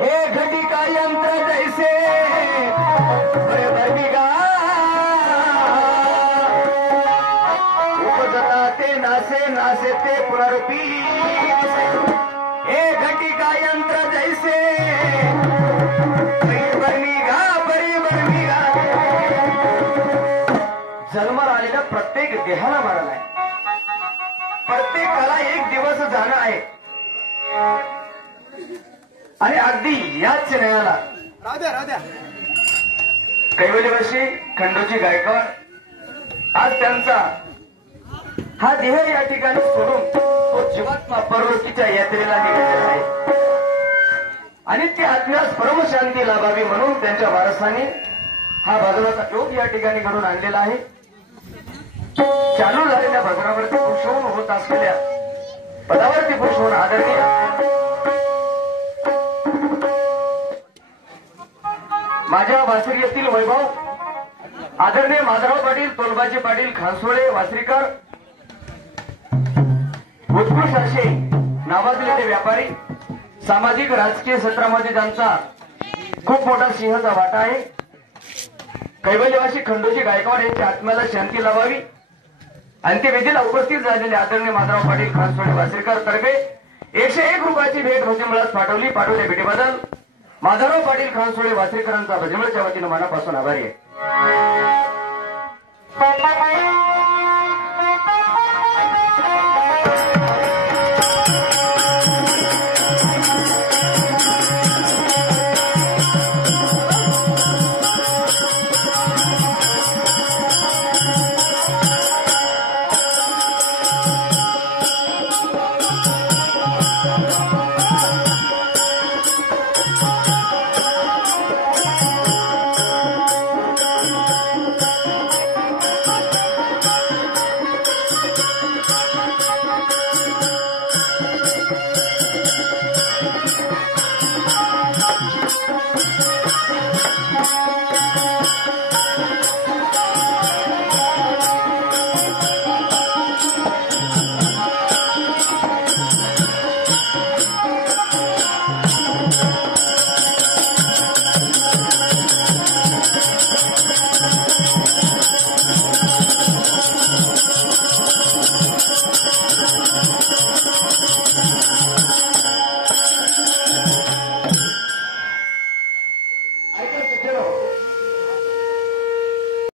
हे घटिका यंत्र जैसे बरबिगा उपजता ते नासे नासे ते पुनरुपी हे घटिका यंत्र जैसे बरबिगा जन्माला आलेल्या प्रत्येक देहाला मरण आहे. प्रत्येकाला एक दिवस जाणं आहे आणि अगदी याच न्यायाला राध्या कैवल्यवासी खंडोजी गायकवाड आज त्यांचा हा देह या ठिकाणी सोडून तो जीवात्मा परलोकीच्या यात्रेला निघालेला आहे आणि ते आत्म्यास परमशांती लाभावी म्हणून त्यांच्या वारसाने हा भगवाचा योग या ठिकाणी घडून आणलेला आहे. चालू झालेल्या भजनावरती खुश होऊन होत असलेल्या पदावरती खुश होऊन आदरणीय माझ्या वासरीतील वैभव आदरणीय माधवराव पाटील तोलबाजी पाटील खानसोळे वासरीकर उत्कृष्ट असे नावाजलेले व्यापारी सामाजिक राजकीय क्षेत्रामध्ये त्यांचा खूप मोठा सिंहाचा वाटा आहे. कैवल्यवासी खंडोजी गायकवाड यांच्या आत्म्याला शांती लावावी अंत्यविधीला उपस्थित झालेले आदरणीय माधवराव पाटील खानसोळे वासरीकर तर्फे 101 रुपयाची भेट भजमळास पाठवल्या भेटीबद्दल माधवराव पाटील खानसोळे वासरीकरांचा भजमळच्या वतीनं मनापासून आभारी आहे.